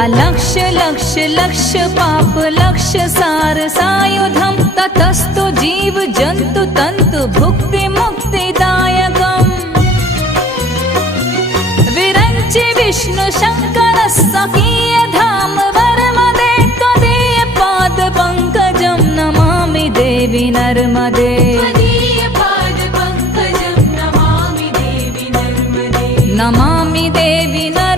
अलक्ष लक्ष लक्ष पाप लक्ष सार सायुधम ततस्तु जीव जंतु तंतु भुक्ति मुक्तिदायकम् विरंचि विष्णु शंकर सखीय धाम वर्मदे त्वदीय पाद पंकजं नमामि देवी नर्मदे नमामि देवी नर्मदे।